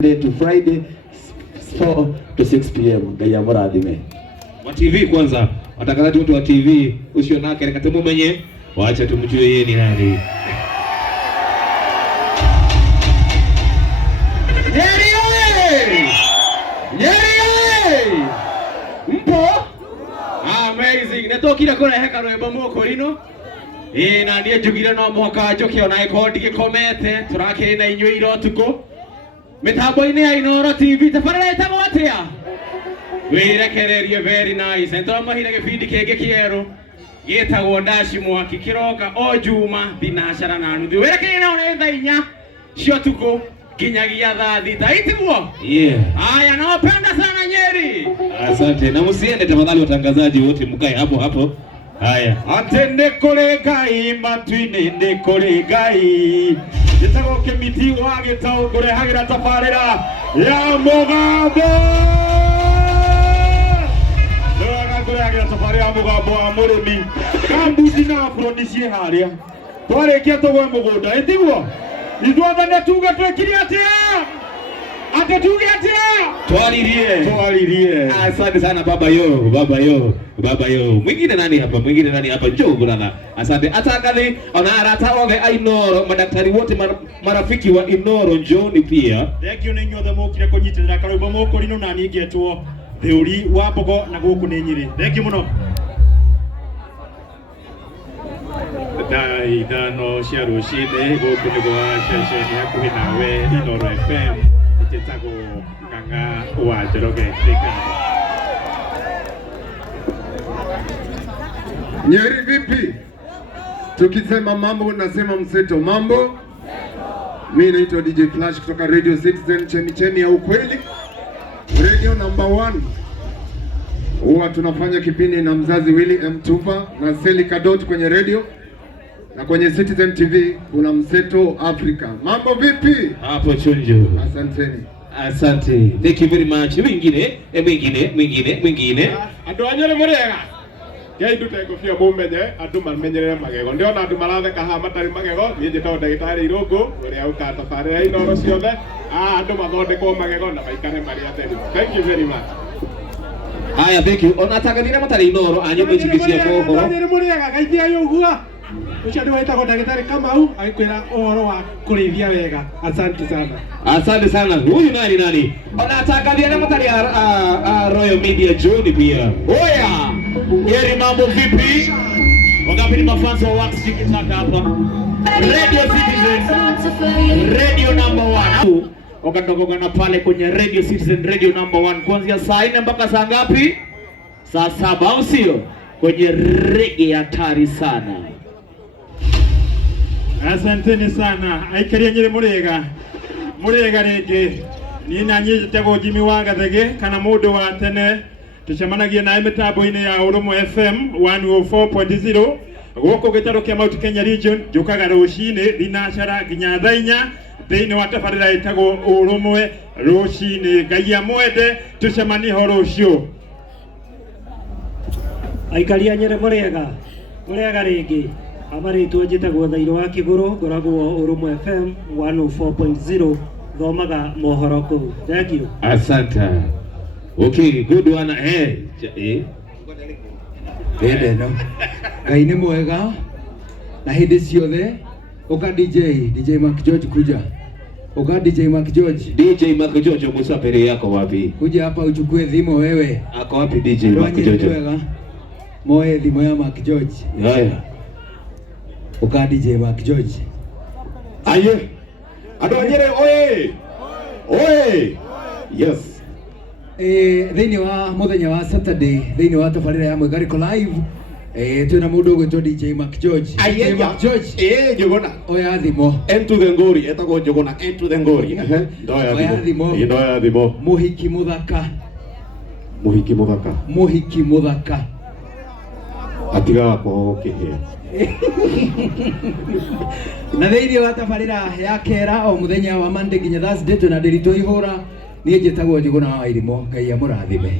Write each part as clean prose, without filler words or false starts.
Monday to Friday 4 to 6 p.m. Gaya Moradime. Wa TV kwanza, watangazaji wote wa TV usio nake rekatemu mwenye waacha tumjue yeye ni nani. Nyeri oye! Nyeri oye! Mpo? Amazing. Netokira kora heka rwembo moko rino. Na ndiye jugire no moka joke ona iko ndigikomete turake na inyo irotuko. Mitambo-ini ya Inoro TV tabarĩra ĩtagwo atĩa? Wĩrekererie very nice. Nĩtũramahire gĩbindi kĩngĩ kĩerũ gĩtagwo Ndaci Mwaki kĩroka o Juma thinacara na nuthu. Wĩrekererie no nĩ thaa 4 cia ũtukũ nginyagia thaa 6. Itiguo? Yeah. Haya, nawapenda sana Nyeri. Asante. Na msiende tafadhali watangazaji wote mkae hapo hapo. Haya. Atende kore Ngai matu-inĩ ndĩ kore Ngai. Gĩtago kĩmiti wa gĩtaũ kũrehagira tabarĩra ya mũgambo. Nĩwaga kũrehagira tabarĩra ya mũgambo wa mũrĩmi. Kambuti na buroni ciĩ harĩa. Twarĩkia tũgwe mũgũnda. Ĩtiguo? Ithuothe nĩtuge twĩkire atĩa? Atatuge atĩa? Twaririe. Asante sana baba yo. Mwingine nani hapa? Njoo brother. Asante. Atangazi ona arata othe a Inoro, madaktari wote marafiki wa Inoro njooni pia. Thengio nĩ inyuothe mũkire kũnyitĩrĩra karũmbo mũkũ rino na niĩ ngetwo Theuri wa Mbogo na gũkũ nĩ Nyeri. Thengio mũno. Dai dano cia rũcinĩ gũkũ nĩ gwa ceceni hakuhĩ nawe Inoro FM. Gĩtagwo Ng'ang'a wa Njoroge Thikano. Nyeri vipi? Tukisema mambo nasema mseto mambo. Mimi naitwa DJ Flash kutoka Radio Citizen, chemichemi ya ukweli. Radio number 1. Huwa tunafanya kipindi na mzazi Willy M. Tupa na Seli Kadot kwenye radio. Na kwenye Citizen TV kuna mseto Africa. Mambo vipi? Hapo chonjo. Asanteni. Asante. Thank you very much. Mwingine. Andũ a Nyeri mũrĩega. Ngai ndute ngũbia mũmenye andũ mamenyerere magego. Ndĩona andũ maratheka haha matarĩ magego. Niĩ njĩtagwo ndagĩtarĩ Irũngũ ũrĩa ũkaga tabarĩra Inoro ciothe. Andũ mathondekwo magego na maikare marĩ atheru. Thank you very much. Haya, thank you. Ona tanganire matarĩ Inoro anyũmba ici cia mohoro. Nyeri mũrĩega gaithia yo ũguo. Ucio nĩ wĩtagwo ndagĩtarĩ Kamau agĩkwĩra ũhoro wa kũrĩithia wega. Asante sana. Huyu nani? Ona tangathia na matarĩ Royal Media Journey pia. Oya! Nyeri mambo vipi? Wangapi ni mafans wa Wax Tikitaka hapa? Radio Citizen. Radio number 1. Wakatokana pale kwenye Radio Citizen, Radio number 1 kuanzia saa 4 mpaka saa ngapi? Saa 7 au sio? Kwenye reggae hatari sana. Asanteni sana. Aikaria Nyeri mũrĩega rĩngĩ. Niĩ na niĩ njĩtagwo Jimmy wa Gathege kana mũndũ wa tene. Tucemanagia naye mĩtambo-inĩ ya Ũrũmwe FM 104.0 gũkũ gĩtarũ kĩa Mount Kenya Region. Njũkaga rũcinĩ thinacara nginya thaa 4 thĩinĩ wa tabarĩra ĩtagwo Ũrũmwe rũcinĩ. Ngai amwende tucemanie ho rũciũ. Aikaria Nyeri mũrĩega rĩngĩ. Amarĩtwo njĩtagwo Thairũ wa Kĩgũrũ, ngoragwo Ũrũmwe FM 104.0 thomaga mohoro kũu. Thank you. Asante. Okay, good one. No. Ngai nĩ mwega na hĩndĩ ciothe. Uka DJ Mark George kuja. Uka DJ Mark George musafiri yako wapi? Kuja hapa uchukue dhimo wewe. Ako wapi DJ Mark George? Moe dhimo ya Mark George. Haya. Uka DJ Mark George. Aye. Andũ a Nyeri oye. Yes. Thĩinĩ wa mũthenya wa Saturday thĩinĩ wa tabarĩra ya Mũgariko Live twĩna mũndũ ũgwĩtwo DJ Mark George. DJ Mark George. Njũgũna. Oya thimo. Into the ngori etagwo Njũgũna. Into the ngori. Oya thimo. Mũhiki mũthaka. Atiga kwao kĩhĩa. Na thĩinĩ wa tabarĩra ya Kera o mũthenya wa Monday nginya Thursday twĩna Ndĩritũ Ihũra. Niĩ njĩtagwo Njũgũna wa Irimũ. Ngai amũrathime.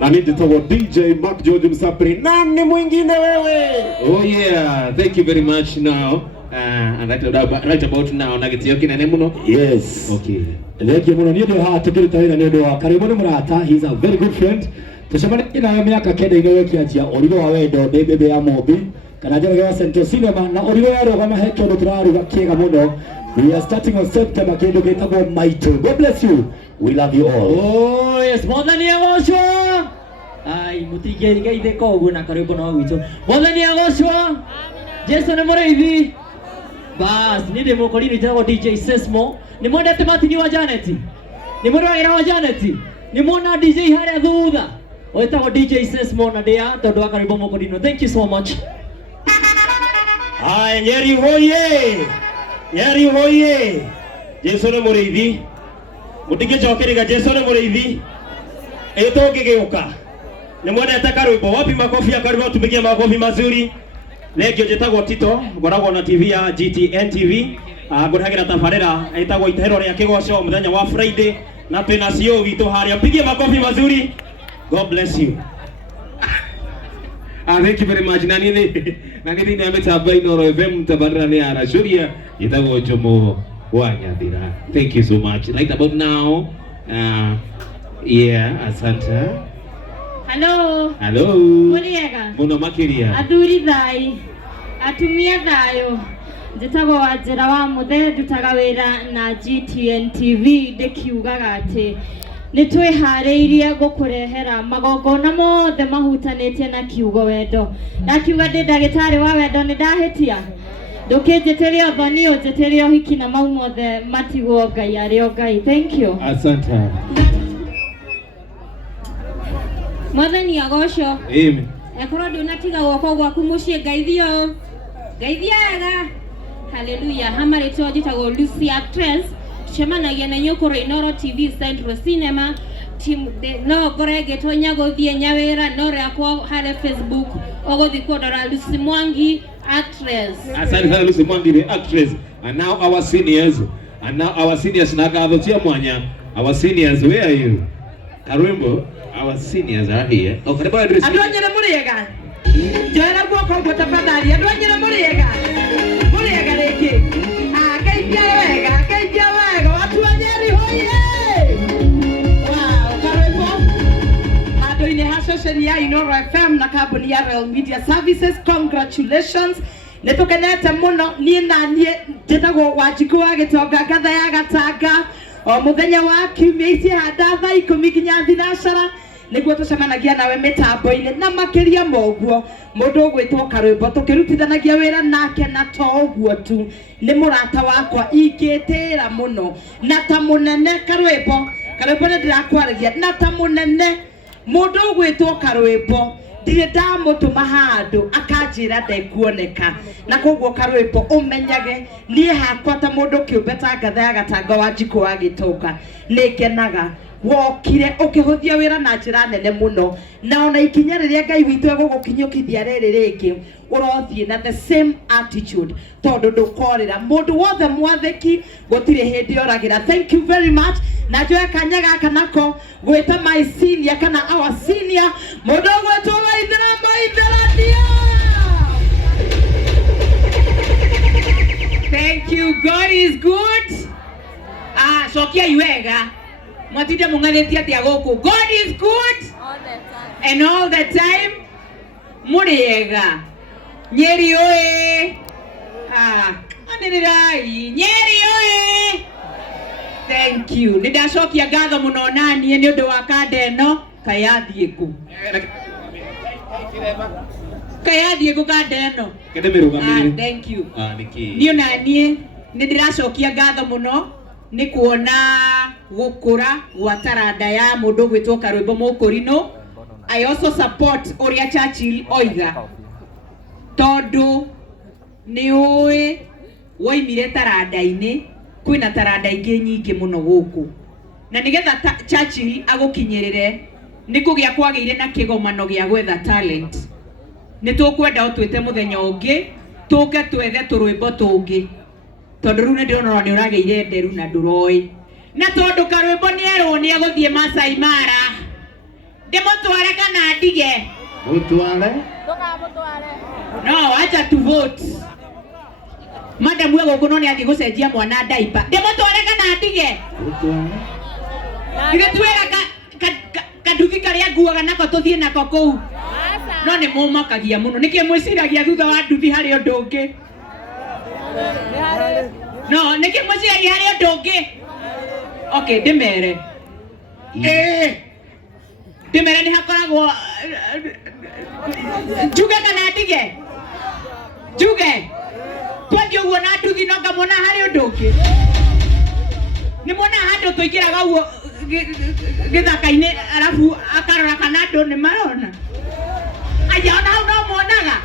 Na niĩ njĩtagwo DJ Mark George Msafiri. Nani mwingine wewe? Oh yeah, thank you very much. Now and right about now na gitio kinene muno. Yes. Okay. Thengi muno ni ndio ha tukiruta wira ni ndio wa karibu ni murata. He is a very good friend. Tucemania na miaka kenda igwe kianjia origo wa wendo bebe ya Mobi kana njega ya Central Cinema na origo ya roga maheke ndo turaruga kiega muno. We are starting on September kendo getagwo Maito. God bless you. We love you all. Oh yes, Mwathani agocwo. Ai mutige geithe koguo na karibu na gwitũ. Mwathani agocwo. Jesu nĩ mũrĩithi. Bas, nĩ ndĩ mũkorino itagwo DJ Sesmo. Nĩ mwendete Martin wa Janet. Nĩ mwendete wa Janet. Nĩ mwona DJ harĩa thutha. Oitagwo DJ Sesmo na ndia tondũ wa karibu mũkorino. Thank you so much. Ai Nyeri hoye. Nyeri hoye. Jesu nĩ mũrĩithi. Mutingĩcokerega Jesu nĩ mũrĩithi. Ĩtũ ngĩgĩũka. Nĩ mwendete karwĩmbo. Wapi makofi ya karibu tupigie makofi mazuri. Legio jetagwo Tito, ngoragwo na TV ya GTN TV. Ngũrehagĩra tabarĩra ĩtagwo itahĩro rĩa kĩgoco mũthenya wa Friday na twĩna CEO witũ harĩa. Pigie makofi mazuri. God bless you. Thank you very much. Na nini ni ametamba Inooro FM tabarĩra nĩ aracuria itagwo Jomo wa Nyathira. Thank you so much. Right about now, asante. Hello. Hello. Muriega. Muno makiria. Athuri thai. Atumia thayo. Njĩtagwo Wanjĩra wa Mũthee, ndutaga wĩra na GTN TV ndikiugaga atĩ nĩ twĩharĩirie gũkũrehera magongona mothe mahutanĩtie na kiugo wendo. Ndakiuga ndĩ ndagĩtarĩ wa wendo nĩ ndahĩtia. Ndũkĩnjĩtĩria ũthoni ũnjĩtĩrie ũhiki na mau mothe matigwo Ngai arĩ o Ngai. Thank you. Asante. Mwathani agocwo. Amen. Ekorwo ndũnatiga gwakwa gwaku mũciĩ Ngaithio. Ngaithiaga. Hallelujah. Hamarĩtwo njĩtagwo Lucy Actress. Tucemanagia na nyũkũrũ Inooro TV Central Cinema. No ngore ngĩtonya gũthiĩ nyawĩra no rĩakwa harĩ Facebook ũgũthiĩ kuondora Lucy Mwangi Actress. Asante sana Lucy Mwangi the actress. And now our seniors. Na gathotia mwanya. Our seniors, where are you? Karwimbo. Our seniors are here. Oh, karibu Andrew. Andũ anyere mũrĩega. Njoera guoko ngũ tafadhali. Andũ anyere mũrĩega. Mũrĩega rĩngĩ. Kaingia wega. Watu wa Nyeri hoye. Wow, karwĩmbo. Handũ-inĩ ha ceceni ya Inooro FM na kambuni ya Real Media Services. Congratulations. Nĩtũkenete mũno niĩ na niĩ njĩtagwo Wanjikũ wa Gĩtonga ngatha ya Gatanga. O mũthenya wa kiumia ici handa thaa 10 nginya thinacara nĩguo tũcemanagia nawe mĩtambo-inĩ na makĩria moguo mũndũ ũgwĩtwo Karwĩmbo tũkĩrutithanagia wĩra nake na to ũguo tu nĩ mũrata wakwa ingĩtĩra mũno na ta mũnene Karwĩmbo nĩ ndĩrakwarĩria na ta mũnene mũndũ ũgwĩtwo Karwĩmbo ndirĩ ndamũtũma handũ akanjĩra ndekuoneka na koguo Karwĩmbo ũmenyage niĩ hakwa ta mũndũ kĩũmbe ta ngatha ya Gatanga Wanjikũ wa Gĩtonga nĩngenaga wokire ũkĩhũthia wĩra na njĩra nene mũno na ona ikinya rĩrĩa Ngai witũ egũgũkinyũkithia rĩrĩ rĩngĩ ũrothiĩ na the same attitude tondũ ndũkorĩra mũndũ wothe mwathĩki gũtirĩ hĩndĩ oragĩra. Thank you very much na njoe kanya gaka nako gwĩta my senior kana our senior mũndũ ũgwĩtwo Maithĩra. Thank you. God is good. Cokia iwega. Mwatinde mungathĩtie atĩa gũkũ. God is good all the time. And all the time. Mũrĩega. Nyeri oe. Anĩrĩrai. Nyeri oe. Thank you. Nĩndacokia ngatho mũno naniĩ nĩ ũndũ wa kanda ĩno. Kayathiĩ kũ. Kayathiĩ kũ kanda ĩno. Thank you. Niĩ naniĩ nĩndĩracokia ngatho mũno nĩ kuona gũkũra gwa taranda ya mũndũ ũgwĩtwo Karwĩmbo mũkũrinũ. I also support ũrĩa Churchill oiga tondũ nĩ ũĩ woimire taranda-inĩ kwĩna taranda ingĩ nyingĩ mũno gũkũ na nĩgetha Churchill agũkinyĩrĩre nĩ kũgĩa kwagĩire na kĩgomano gĩa gwetha talent. Nĩ tũkwenda ũtwĩte mũthenya ũngĩ tũke twethe tũrwĩmbo tũngĩ tondũ rĩu nĩndĩrona nĩ ũragĩire nderu na ndũroĩ na tondũ Karwĩmbo nĩerwo nĩ egũthiĩ Masai Mara ndĩmũtware kana ndige mũtware no acha tu vote madam wewe uko none athi gucenjia mwana diaper ndimutware kana ndige ire twega kaduthi karia nguaga nako tuthie nako kuu no ni mumakagia muno niki mwiciragia thutha wa nduthi hari undu ungi no niki mwiciragia hari undu ungi okay ndimere ndimere ni hakoragwo njuge kana ndige njuge twathie uguo na nduthi no ngamona hari undu ungi ni mwana handu tuingiraga uguo githaka-ini arabu akarora kana andu ni marona aya ona hau no monaga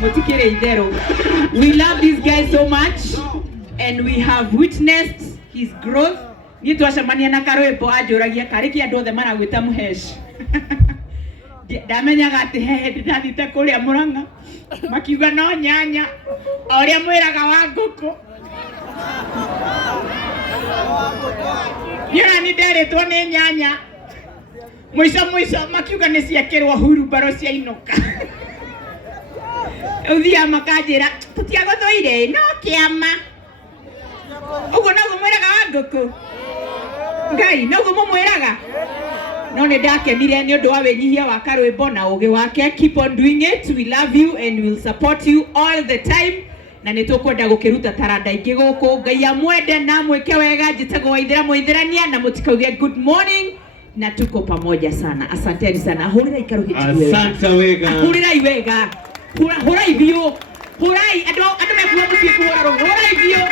mutikire itherũ. We love this guy so much and we have witnessed his growth. Ni twacemania na karwĩmbo anjũragia karĩki andũ othe maragwĩta Muhesh ndamenyaga atĩ he ndathite kũrĩa Mũrang'a makiuga no nyanya o ũrĩa mwĩraga wa ngũkũ Yona ni nderĩtwo nĩ nyanya mũico makiuga nĩ ciekĩrwo hurumbarũ cia inoka ũthia makanjĩra tũtiagũthũire no kĩama ũguo noguo mwĩraga wa ngũkũ Ngai noguo mũmwĩraga no nĩ ndakenire nĩ ũndũ wa wĩnyihia wa karwĩmbo na ũgĩ wake. Keep on doing it. We love you and we will support you all the time na nĩ tũkwenda gũkĩruta taranda ingĩ gũkũ. Ngai amwende na mwĩke wega. Njĩtagwo Waithĩra Mũithĩrania na mũtikauge good morning na tuko pamoja sana. Asanteni sana. Hurira ikaru hiti wega. Asante wega. Hurira iwega. Hura ivyo. Hurai ado mekuwa msiku hura. Hura ivyo.